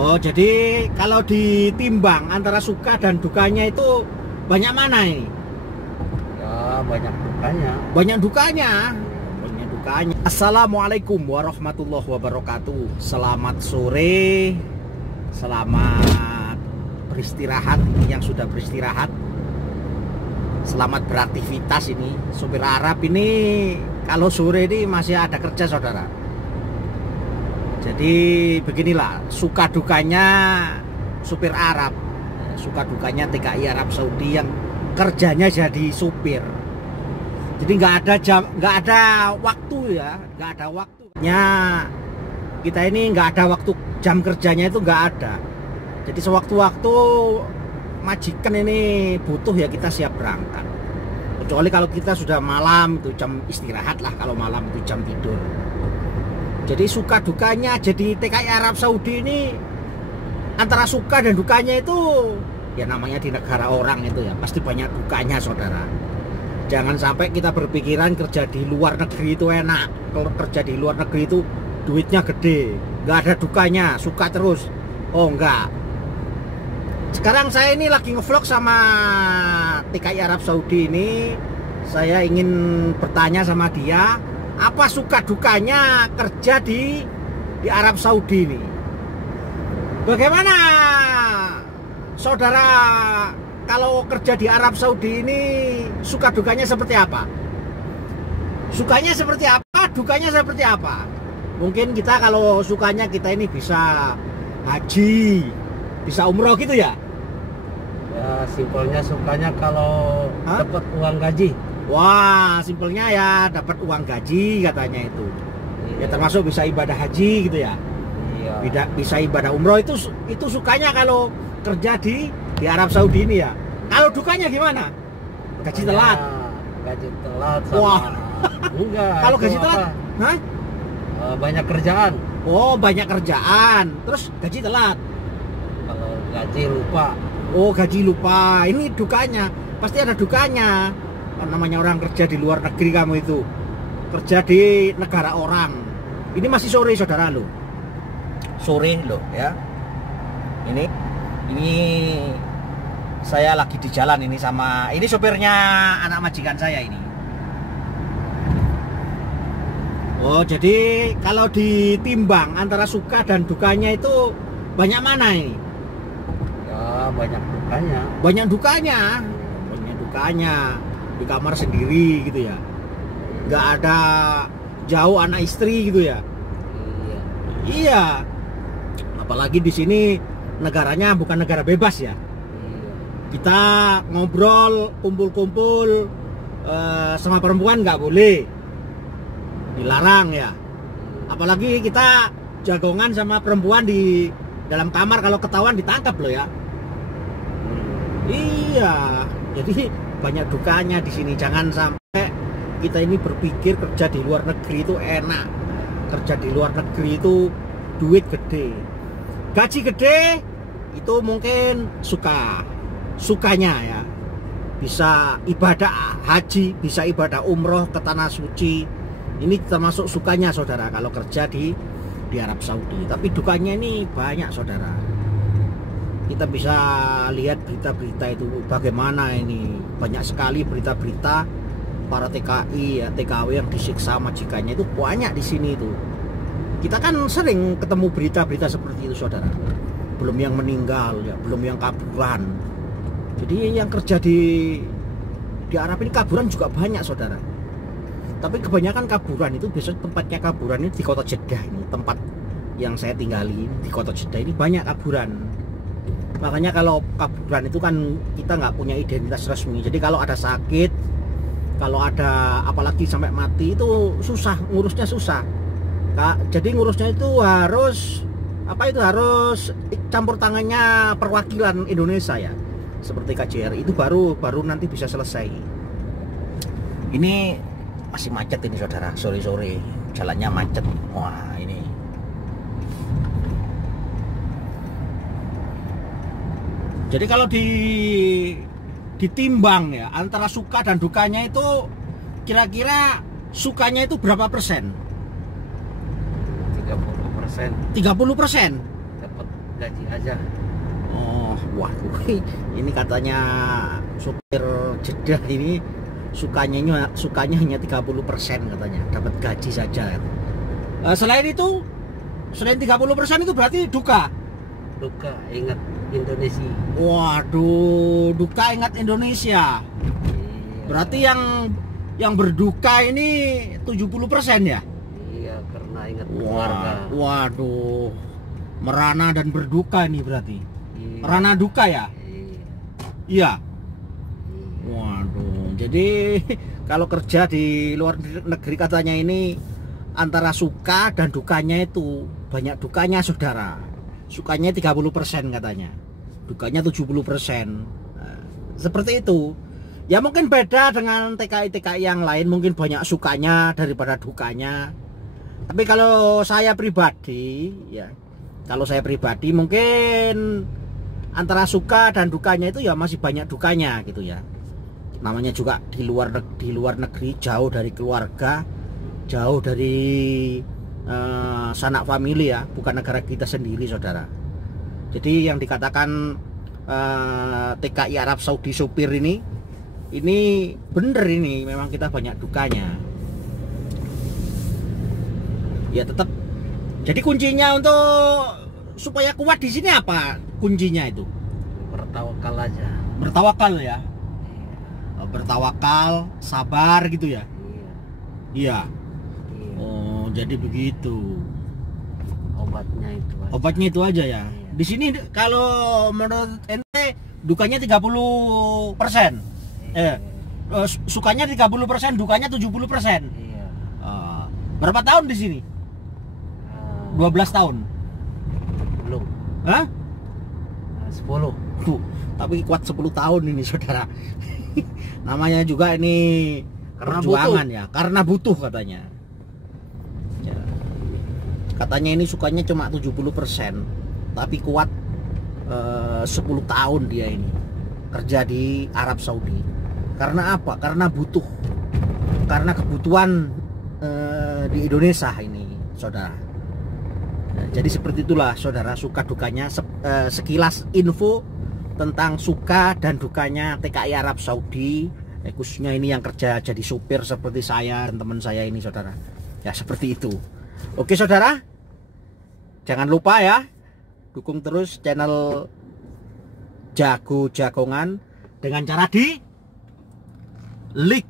Oh, jadi kalau ditimbang antara suka dan dukanya itu banyak mana ini? Ya, banyak dukanya. Banyak dukanya. Banyak dukanya. Assalamualaikum warahmatullahi wabarakatuh. Selamat sore. Selamat beristirahat yang sudah beristirahat. Selamat beraktivitas ini. Supir Arab ini kalau sore ini masih ada kerja, saudara. Jadi beginilah suka dukanya supir Arab, suka dukanya TKI Arab Saudi yang kerjanya jadi supir. Jadi nggak ada waktu ya, nggak ada waktunya. Kita ini nggak ada waktu, jam kerjanya itu nggak ada. Jadi sewaktu-waktu majikan ini butuh ya kita siap berangkat. Kecuali kalau kita sudah malam itu jam istirahat lah, kalau malam itu jam tidur. Jadi suka dukanya jadi TKI Arab Saudi ini antara suka dan dukanya itu ya namanya di negara orang itu ya pasti banyak dukanya, saudara. Jangan sampai kita berpikiran kerja di luar negeri itu enak. Kalau kerja di luar negeri itu duitnya gede, nggak ada dukanya, suka terus. Oh enggak. Sekarang saya ini lagi ngevlog sama TKI Arab Saudi ini. Saya ingin bertanya sama dia, apa suka dukanya kerja di Arab Saudi ini? Bagaimana saudara kalau kerja di Arab Saudi ini suka dukanya seperti apa? Sukanya seperti apa? Dukanya seperti apa? Mungkin kita kalau sukanya kita ini bisa haji, bisa umroh gitu ya? Ya, simpelnya sukanya kalau dapat uang gaji. Wah, simpelnya ya dapat uang gaji katanya itu. Iya. Ya termasuk bisa ibadah haji gitu ya. Iya. Bisa ibadah umroh itu sukanya kalau kerja di Arab Saudi ini ya. Kalau dukanya gimana? Gaji telat. Gaji telat sama. Wah. Enggak. Kalau gaji telat, hah? Banyak kerjaan. Oh, banyak kerjaan. Terus gaji telat. Kalau gaji lupa. Oh, gaji lupa. Ini dukanya. Pasti ada dukanya. Namanya orang kerja di luar negeri, kamu itu kerja di negara orang. Ini masih sore, saudara lo. Sore lo ya. Ini saya lagi di jalan ini sama ini sopirnya anak majikan saya ini. Oh, jadi kalau ditimbang antara suka dan dukanya itu banyak mana ini? Ya, banyak dukanya. Banyak dukanya. Banyak dukanya. Di kamar sendiri gitu ya, nggak ada jauh anak istri gitu ya. Iya, apalagi di sini negaranya bukan negara bebas ya. Kita ngobrol kumpul-kumpul sama perempuan nggak boleh, dilarang ya. Apalagi kita jagongan sama perempuan di dalam kamar, kalau ketahuan ditangkap loh ya. Iya, jadi banyak dukanya di sini. Jangan sampai kita ini berpikir kerja di luar negeri itu enak. Kerja di luar negeri itu duit gede, gaji gede, itu mungkin sukanya ya. Bisa ibadah haji, bisa ibadah umroh ke tanah suci. Ini termasuk sukanya, saudara, kalau kerja di Arab Saudi. Tapi dukanya ini banyak, saudara. Kita bisa lihat berita-berita itu bagaimana ini, banyak sekali berita-berita para TKI ya, TKW yang disiksa majikannya itu banyak di sini itu. Kita kan sering ketemu berita-berita seperti itu, saudara. Belum yang meninggal ya, belum yang kaburan. Jadi yang kerja di Arab ini kaburan juga banyak, saudara. Tapi kebanyakan kaburan itu biasanya tempatnya kaburan ini di kota Jeddah ini, tempat yang saya tinggali di kota Jeddah ini banyak kaburan. Makanya kalau kaburan itu kan kita nggak punya identitas resmi. Jadi kalau ada sakit, kalau ada apalagi sampai mati itu susah, ngurusnya susah. Jadi ngurusnya itu harus harus campur tangannya perwakilan Indonesia ya, seperti KJRI itu baru nanti bisa selesai. Ini masih macet ini, saudara, sore-sore jalannya macet. Wah, ini jadi kalau ditimbang ya antara suka dan dukanya itu kira-kira sukanya itu berapa persen? 30%. 30%. gaji aja. Oh, waduh, ini katanya supir Jeddah ini sukanya hanya 30% katanya, dapat gaji saja. Selain 30% itu berarti duka. Duka ingat Indonesia. Waduh, duka ingat Indonesia. Iya. Berarti yang berduka ini 70% ya? Iya, karena ingat keluarga. Waduh, merana dan berduka ini berarti. Iya. Merana duka ya? Iya. Iya. Waduh, jadi kalau kerja di luar negeri katanya ini antara suka dan dukanya itu banyak dukanya saudara. Sukanya 30% katanya, dukanya 70%. Nah, seperti itu. Ya mungkin beda dengan TKI-TKI yang lain, mungkin banyak sukanya daripada dukanya. Tapi kalau saya pribadi, ya kalau saya pribadi mungkin antara suka dan dukanya itu ya masih banyak dukanya gitu ya. Namanya juga di luar negeri, jauh dari keluarga, jauh dari sanak famili ya, bukan negara kita sendiri saudara. Jadi yang dikatakan TKI Arab Saudi supir ini bener, ini memang kita banyak dukanya. Ya tetap. Jadi kuncinya untuk supaya kuat di sini apa kuncinya itu? Bertawakal aja. Bertawakal ya. Bertawakal, sabar gitu ya. Iya. Oh, jadi begitu. Obatnya itu aja. Obatnya itu aja ya. Di sini kalau menurut ente dukanya 30%. Sukanya 30%, dukanya 70%. Iya. Berapa tahun di sini? 12 tahun. Belum. Hah? 10. Tuh, tapi kuat 10 tahun ini saudara. Namanya juga ini karena perjuangan butuh. Ya, karena butuh katanya. Ya. Katanya ini sukanya cuma 70%, tapi kuat 10 tahun dia ini kerja di Arab Saudi. Karena apa? Karena butuh. Karena kebutuhan di Indonesia ini, saudara. Nah, jadi seperti itulah saudara suka dukanya, sekilas info tentang suka dan dukanya TKI Arab Saudi, khususnya ini yang kerja jadi supir seperti saya dan teman saya ini saudara. Ya seperti itu. Oke saudara, jangan lupa ya, dukung terus channel Jago Jagongan dengan cara di like,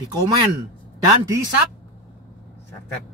di komen, dan di subscribe.